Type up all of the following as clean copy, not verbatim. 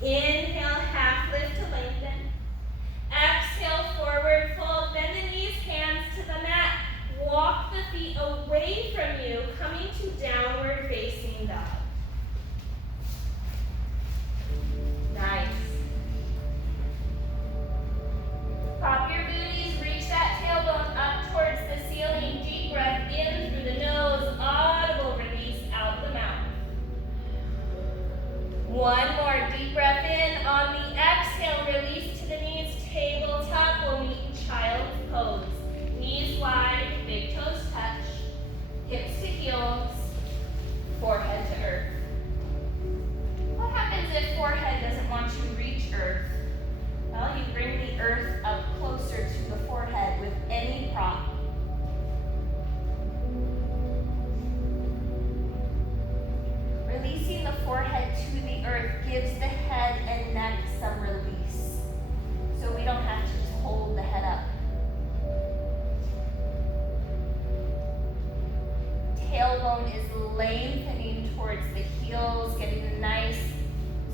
Inhale, half lift to lengthen. Exhale, forward fold. Bend the knees, hands to the mat. Walk the feet away from you, coming to downward facing dog. Nice. Pop your booties, reach that tailbone up towards the ceiling. Deep breath in through the nose, audible release out the mouth. One more deep breath in. On the exhale, release to the knees, tabletop. We'll meet child's pose. Knees wide, big toes touch, hips to heels, forehead to earth. What happens if forehead doesn't want to reach earth? Well, you bring the earth up closer to the forehead with any prop. Releasing the forehead to the earth gives the head and neck some release, so we don't have to just hold the head up. Tailbone is lengthening towards the heels, getting a nice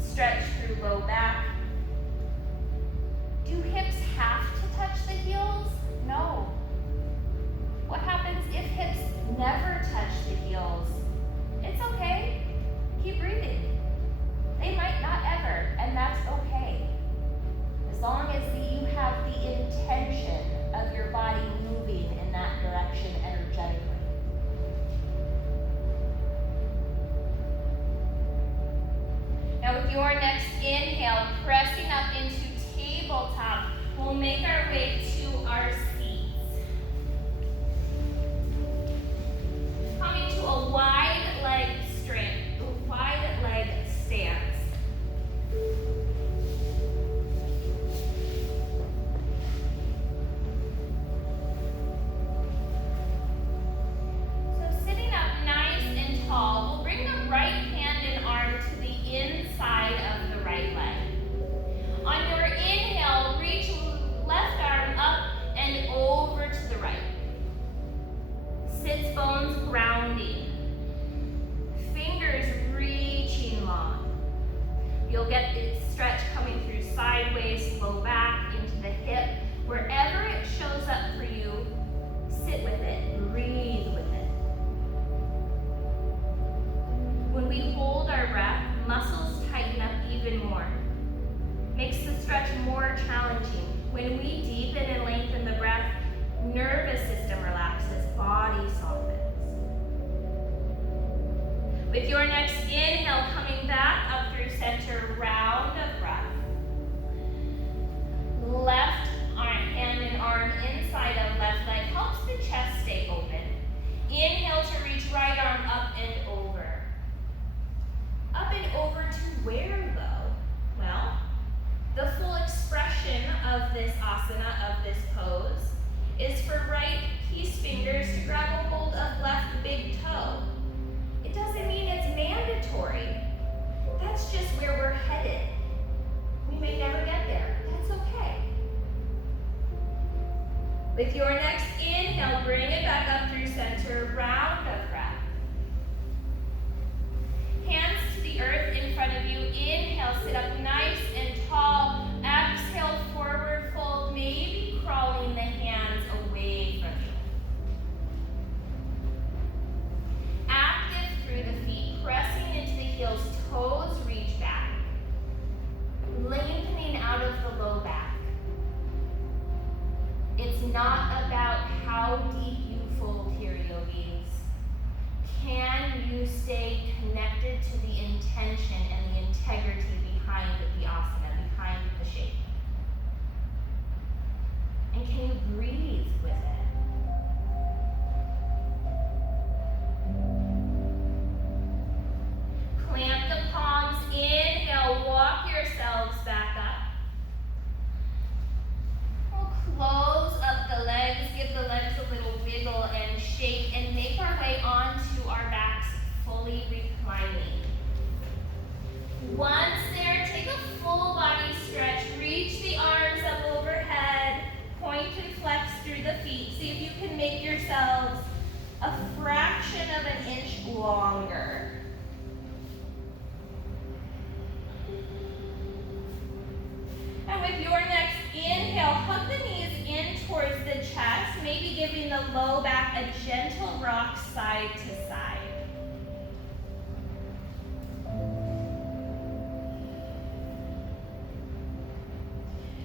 stretch through low back. Do hips have to touch the heels? No. What happens if hips never touch the heels? It's okay. Keep breathing. They might not ever, and that's okay. As long as you have the intention of your body moving in that direction energetically. Now with your next inhale, pressing up into tabletop, we'll make our way to our seats. Coming to a wide leg stance. So sitting up nice and tall, we'll bring the right hand and arm to the inside of the right leg. On your inhale, reach left arm up and over to the right. Sits bones grounding. Fingers reaching long. You'll get the stretch coming through sideways, low back, into the hip. Wherever it shows up for you, sit with it, breathe with it. When we hold our breath, muscles tighten up even more. Makes the stretch more challenging. When we deepen and lengthen the breath, nervous system relaxes, body softens. With your next inhale, coming back up through center, round of breath. Left hand and arm inside of left leg helps the chest stay open. Inhale to reach right arm up and over. Up and over to where though? Well, the full expression of this asana, of this pose, is for right peace fingers to grab a hold of left big toe. It doesn't mean it's mandatory. That's just where we're headed. We may never get there. That's okay. With your next inhale, bring it back up through center, round of breath. Hands to the earth in front of you. Inhale, sit up nice and tall. Exhale, forward fold, maybe crawling the hands away from you. Active through the feet, pressing into the heels, toes reach back. Lengthening out of the low back. It's not about how deep you fold here, yogis. Can you stay connected to the intention and the integrity behind the asana, behind the shape? And can you breathe with it? Clamp the palms, inhale, walk yourselves back up. We'll close up the legs, give the legs a little wiggle and shake, and make our way onto our backs, fully reclining. Once there, take a full body stretch. Reach the arms up overhead. Point and flex through the feet. See if you can make yourselves a fraction of an inch longer. hug the knees in towards the chest, maybe giving the low back a gentle rock side to side.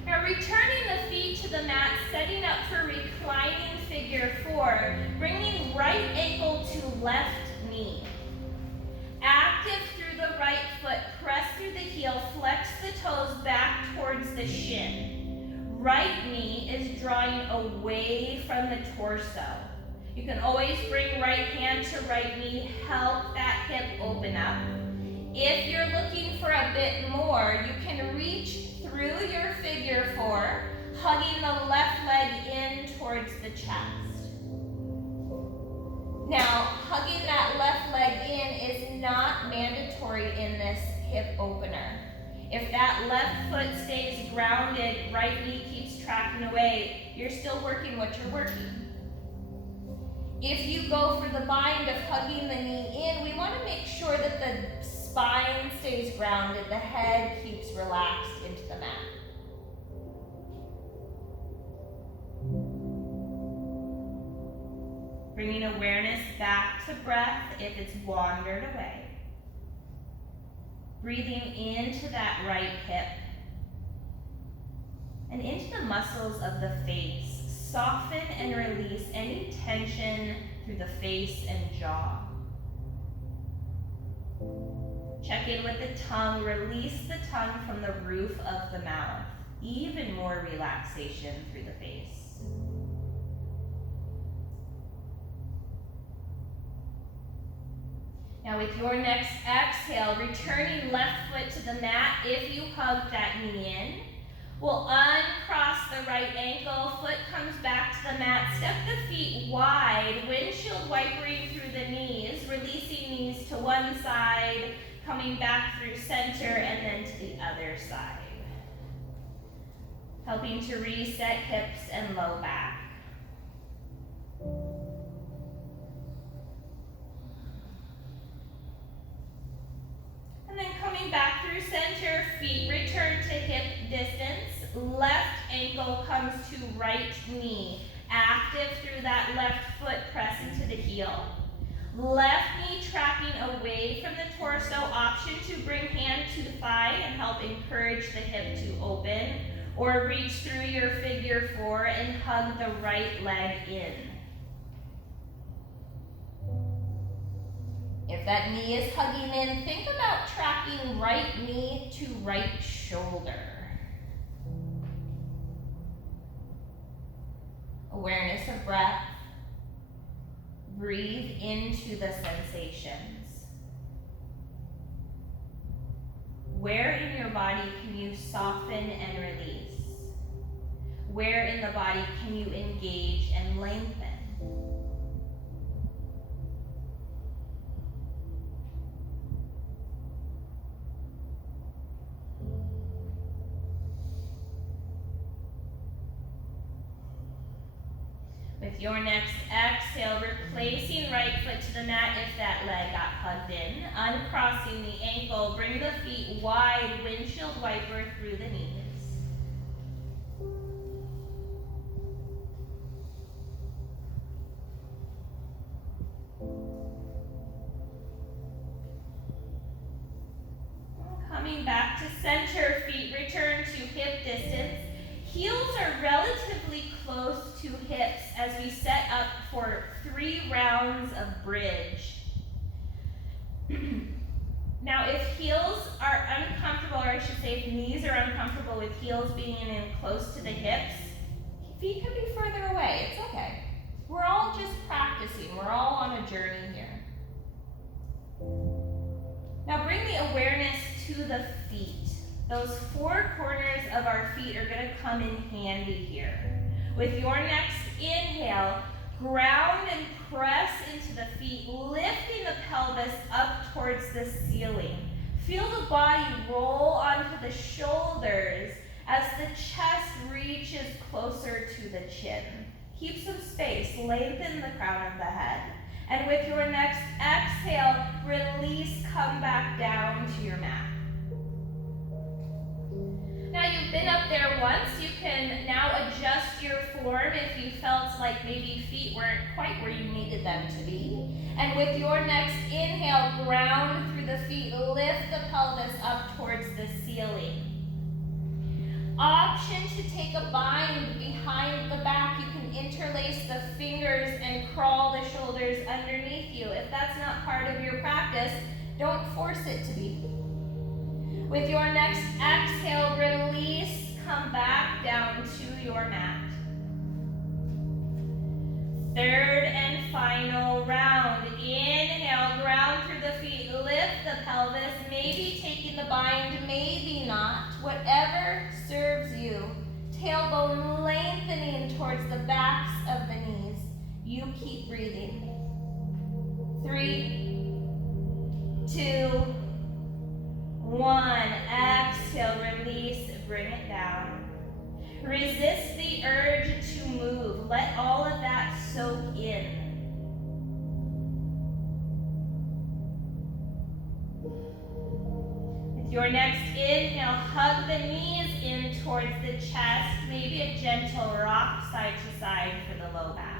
Now returning the feet to the mat, setting up for reclining figure 4, bringing right ankle to left knee. Active through the right foot, press through the heel, flex the toes back towards the shin. Right knee is drawing away from the torso. You can always bring right hand to right knee, help that hip open up. If you're looking for a bit more, you can reach through your figure 4, hugging the left leg in towards the chest. Now, hugging that left leg in is not mandatory in this hip opener. If that left foot stays grounded, right knee keeps tracking away, you're still working what you're working. If you go for the bind of hugging the knee in, we want to make sure that the spine stays grounded, the head keeps relaxed into the mat. Bringing awareness back to breath if it's wandered away. Breathing into that right hip and into the muscles of the face. Soften and release any tension through the face and jaw. Check in with the tongue. Release the tongue from the roof of the mouth. Even more relaxation through the face. Now with your next exhale, returning left foot to the mat if you hug that knee in. We'll uncross the right ankle, foot comes back to the mat, step the feet wide, windshield wipering through the knees, releasing knees to one side, coming back through center and then to the other side. Helping to reset hips and low back. And then coming back through center, feet return to hip distance. Left ankle comes to right knee. Active through that left foot, press into the heel. Left knee tracking away from the torso. Option to bring hand to the thigh and help encourage the hip to open. Or reach through your figure 4 and hug the right leg in. If that knee is hugging in, think about tracking right knee to right shoulder. Awareness of breath. Breathe into the sensations. Where in your body can you soften and release? Where in the body can you engage and lengthen? With your next exhale, replacing right foot to the mat if that leg got hugged in. Uncrossing the ankle, bring the feet wide, windshield wiper through the knees. Coming back to center, feet return to hip distance. Heels are relatively close to hips as we set up for 3 rounds of bridge. Now, if heels are uncomfortable, or I should say if knees are uncomfortable with heels being in close to the hips, feet could be further away. It's okay. We're all just practicing. We're all on a journey here. Now, bring the awareness to the feet. Those 4 corners of our feet are going to come in handy here. With your next inhale, ground and press into the feet, lifting the pelvis up towards the ceiling. Feel the body roll onto the shoulders as the chest reaches closer to the chin. Keep some space, lengthen the crown of the head. And with your next exhale, release, come back down to your mat. Now you you've been up there once, you can now adjust your form if you felt like maybe feet weren't quite where you needed them to be. And with your next inhale, ground through the feet, lift the pelvis up towards the ceiling. Option to take a bind behind the back. You can interlace the fingers and crawl the shoulders underneath you. If that's not part of your practice, don't force it to be. With your next exhale, release, come back down to your mat. Third and final round. Inhale, ground through the feet, lift the pelvis, maybe taking the bind, maybe not. Whatever serves you. Tailbone lengthening towards the backs of the knees. You keep breathing. 3, 2, 1. Exhale, release, bring it down. Resist the urge to move. Let all of that soak in. With your next inhale, hug the knees in towards the chest. Maybe a gentle rock side to side for the low back.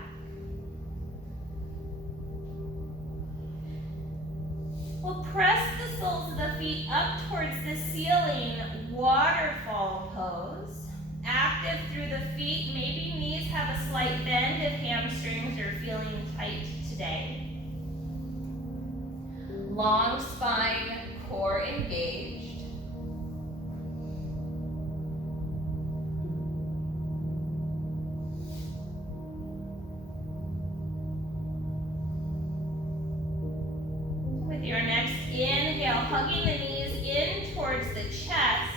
We'll press the soles of the feet up towards the ceiling, waterfall pose. Active through the feet, maybe knees have a slight bend if hamstrings are feeling tight today. Long spine, core engaged. With your next inhale, hugging the knees in towards the chest,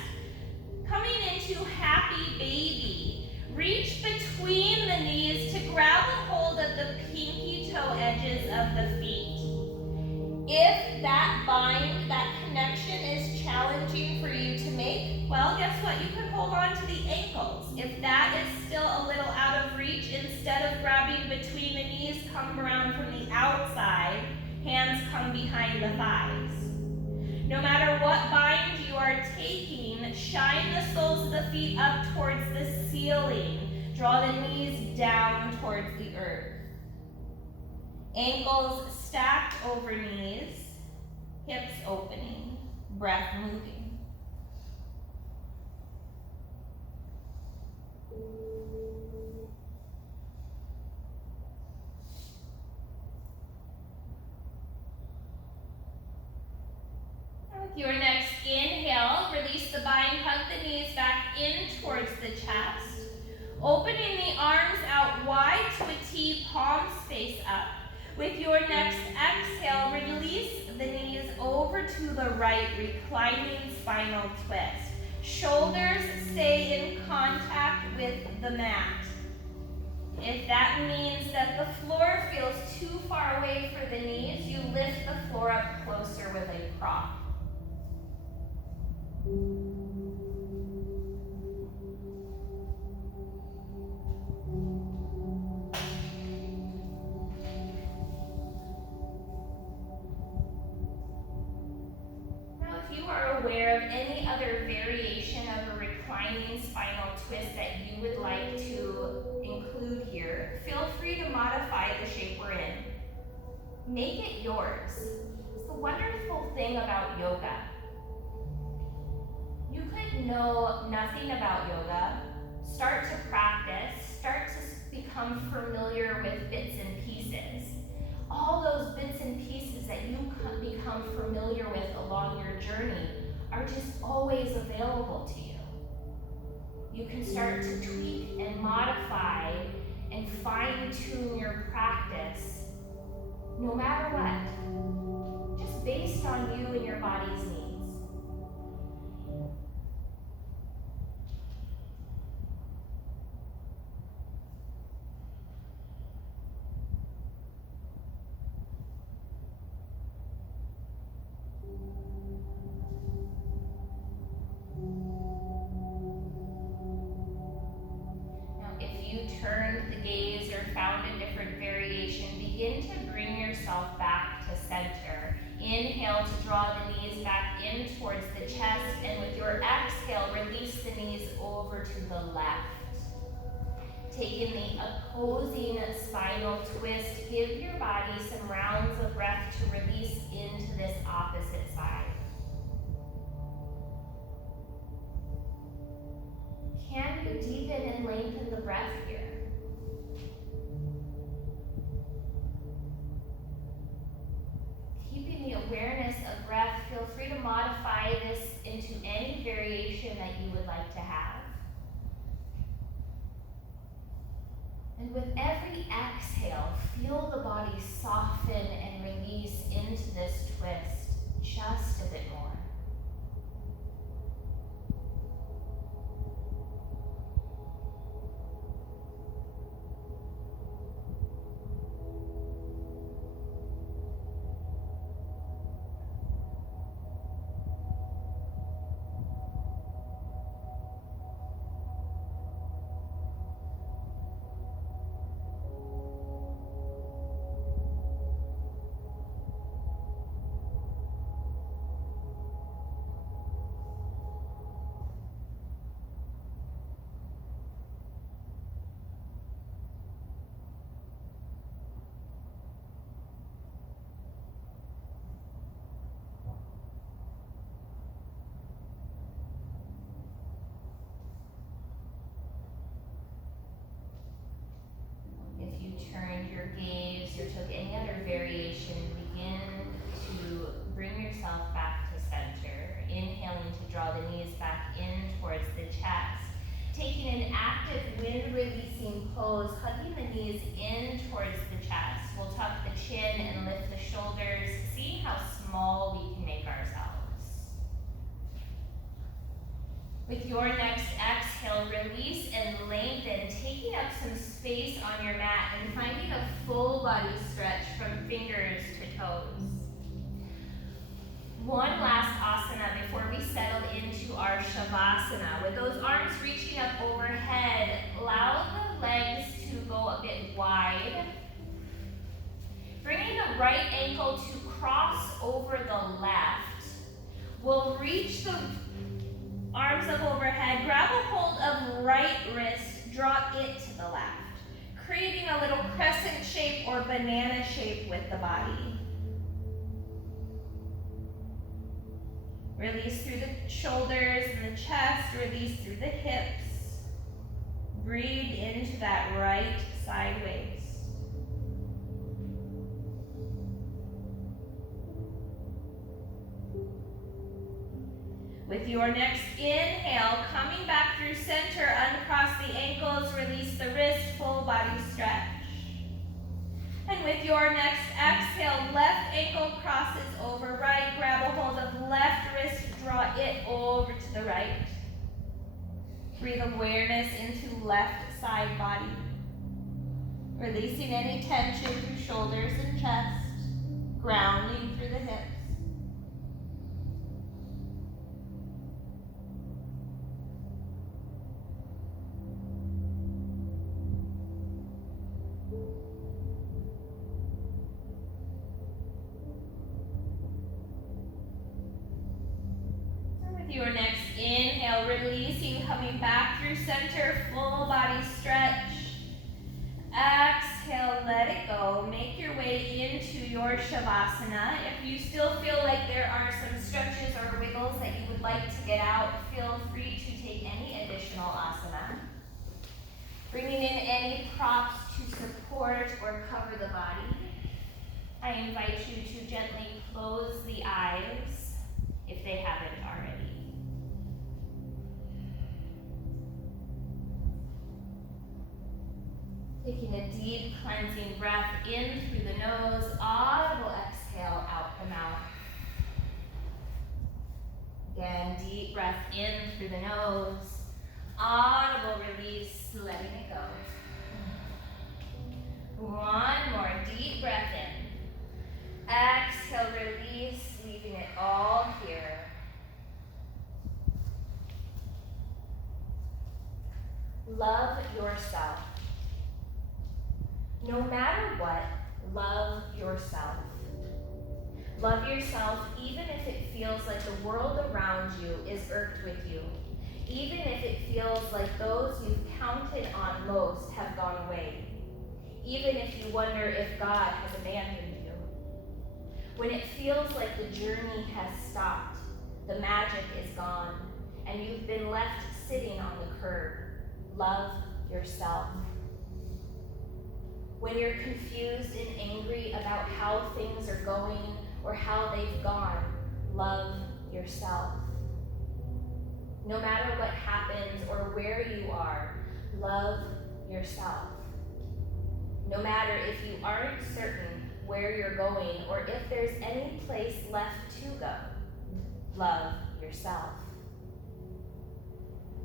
coming into happy baby. Reach between the knees to grab a hold of the pinky toe edges of the feet. If that bind, that connection is challenging for you to make, well, guess what? You can hold on to the ankles. If that is still a little out of reach, instead of grabbing between the knees, come around from the outside, hands come behind the thighs. No matter what bind you are taking, shine the soles of the feet up towards the ceiling. Draw the knees down towards the earth. Ankles stacked over knees, hips opening, breath moving. With your next inhale, release the bind, hug the knees back in towards the chest. Opening the arms out wide to a T, palms face up. With your next exhale, release the knees over to the right, reclining spinal twist. Shoulders stay in contact with the mat. If that means that the floor feels too far away for the knees, you lift the floor up closer with a prop. Now, if you are aware of any other variation of a reclining spinal twist that you would like to include here, feel free to modify the shape we're in. Make it yours. It's the wonderful thing about yoga. You could know nothing about yoga, start to practice, start to become familiar with bits and pieces. All those bits and pieces that you become familiar with along your journey are just always available to you. You can start to tweak and modify and fine-tune your practice no matter what, just based on you and your body's needs. Turned the gaze or found a different variation, begin to bring yourself back to center. Inhale to draw the knees back in towards the the chest, and with your exhale, release the knees over to the left. Taking the opposing spinal twist, give your body some rounds of breath to release into this opposite side. Can you deepen and lengthen the breath here? Keeping the awareness of breath, feel free to modify this into any variation that you would like to have. And with every exhale, feel the body soften and release into this twist just a bit more. Turned your gaze or took any other variation, begin to bring yourself back to center. Inhaling to draw the knees back in towards the chest. Taking an active wind releasing pose, hugging the knees in towards the chest. We'll tuck the chin and lift the shoulders. See how small we can make ourselves. With your next exhale, release and lengthen, taking up some space on your mat and finding a full body stretch from fingers to toes. One last asana before we settle into our shavasana. With those arms reaching up overhead, allow the legs to go a bit wide. Bringing the right ankle to cross over the left. We'll reach the arms up overhead, grab a hold of right wrist, draw it to the left, creating a little crescent shape or banana shape with the body. Release through the shoulders and the chest, release through the hips. Breathe into that right side waist. With your next inhale, coming back through center, uncross the ankles, release the wrist, full body stretch. And with your next exhale, left ankle crosses over right, grab a hold of left wrist, draw it over to the right. Breathe awareness into left side body. Releasing any tension through shoulders and chest, grounding through the hips. Your next inhale, releasing, coming back through center, full body stretch. Exhale, let it go. Make your way into your shavasana. If you still feel like there are some stretches or wiggles that you would like to get out, feel free to take any additional asana. Bringing in any props to support or cover the body. I invite you to gently close the eyes if they haven't already. Taking a deep cleansing breath in through the nose, audible exhale out the mouth. Again, deep breath in through the nose, audible release, letting it go. One more deep breath in. Exhale, release, leaving it all here. Love yourself. No matter what, love yourself. Love yourself even if it feels like the world around you is irked with you, even if it feels like those you've counted on most have gone away, even if you wonder if God has abandoned you. When it feels like the journey has stopped, the magic is gone, and you've been left sitting on the curb, love yourself. When you're confused and angry about how things are going or how they've gone, love yourself. No matter what happens or where you are, love yourself. No matter if you aren't certain where you're going or if there's any place left to go, love yourself.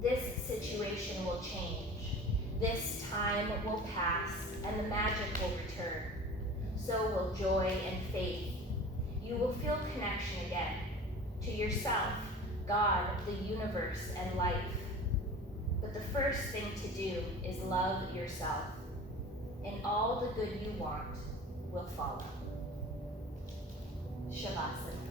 This situation will change. This time will pass and the magic will return. So will joy and faith. You will feel connection again to yourself, God, the universe, and life. But the first thing to do is love yourself, and all the good you want will follow. Shavasana.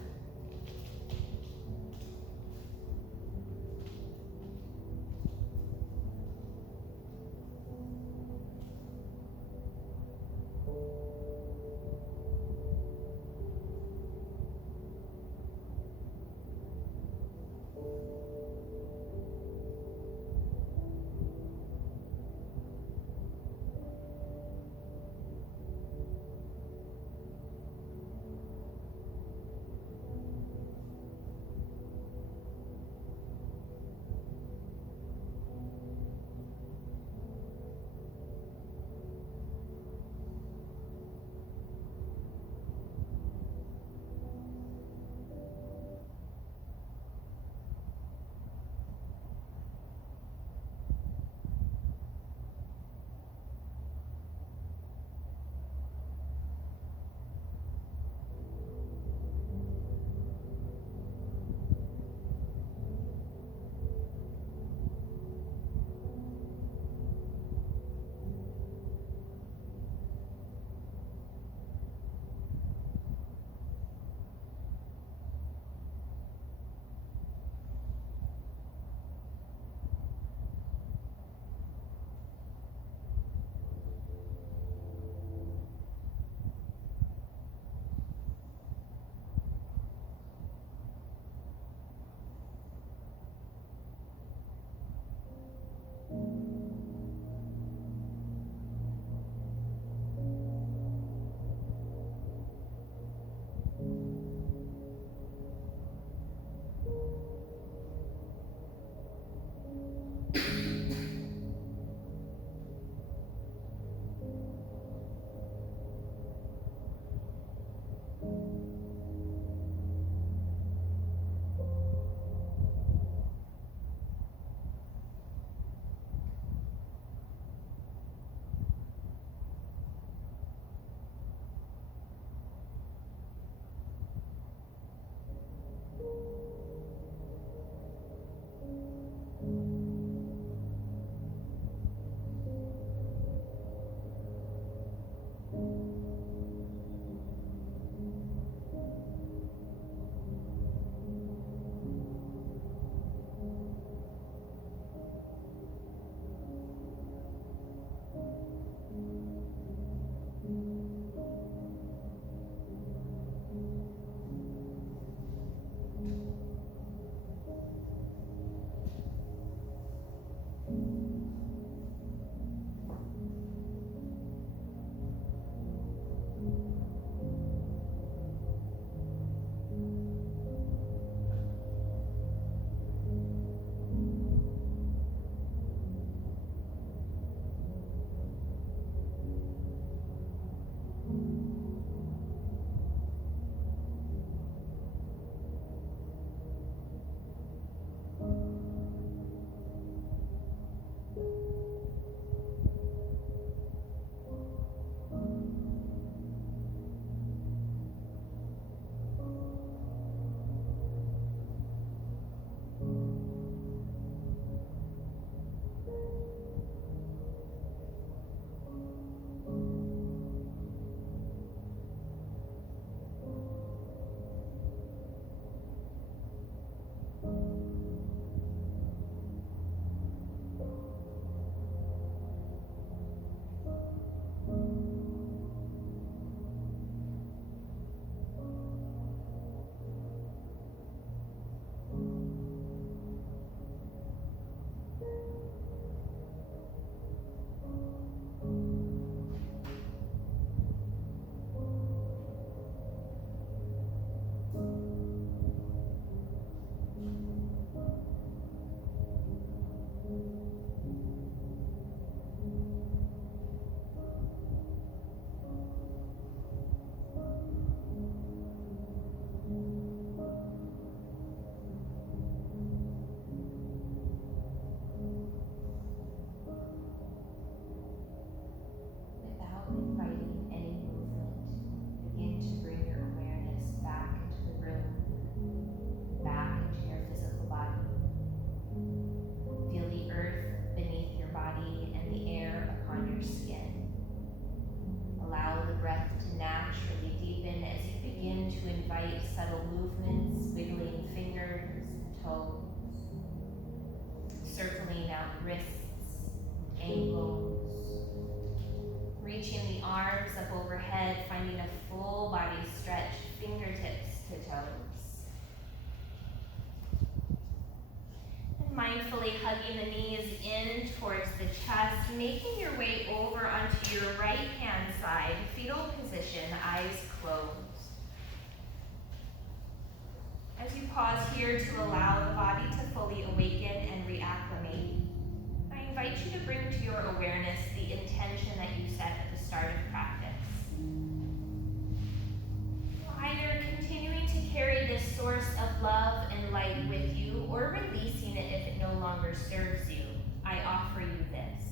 Mindfully hugging the knees in towards the chest, making your way over onto your right hand side, fetal position, eyes closed. As you pause here to allow the body to fully awaken and reacclimate, I invite you to bring to your awareness the intention that you set at the start of practice. Either continuing to carry this source of love and light with you, or releasing it if it no longer serves you, I offer you this.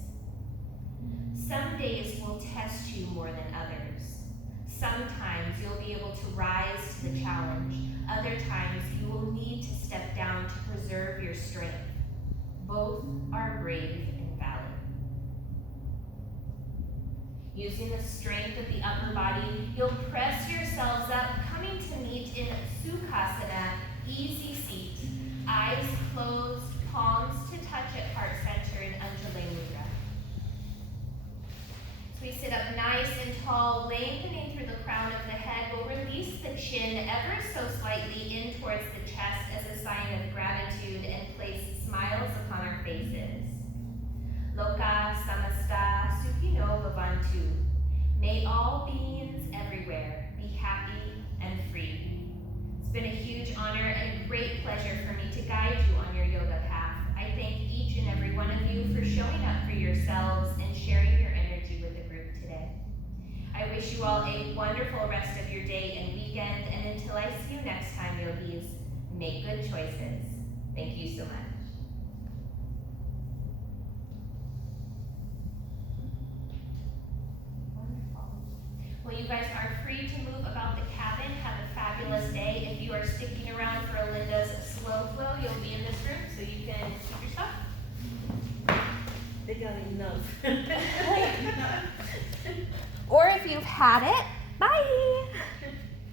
Some days will test you more than others. Sometimes you'll be able to rise to the challenge. Other times you will need to step down to preserve your strength. Both are brave and valid. Using the strength of the upper body, you'll press yourselves up, coming to meet in Sukhasana, easy seat. Eyes closed, palms to touch at heart center in Anjali Mudra. So we sit up nice and tall, lengthening through the crown of the head. We'll release the chin ever so slightly in towards the chest as a sign of gratitude and place smiles upon our faces. Loka samasta sukhino bhavantu. May all beings everywhere be happy and free. It's been a huge honor and a great pleasure for me to guide you on your yoga path. I thank each and every one of you for showing up for yourselves and sharing your energy with the group today. I wish you all a wonderful rest of your day and weekend, and until I see you next time, yogis, make good choices. Thank you so much. Well, you guys are free to move about the cabin. Have a fabulous day. If you are sticking around for Linda's slow flow, you'll be in this room, so you can keep your stuff. They got enough. Or if you've had it,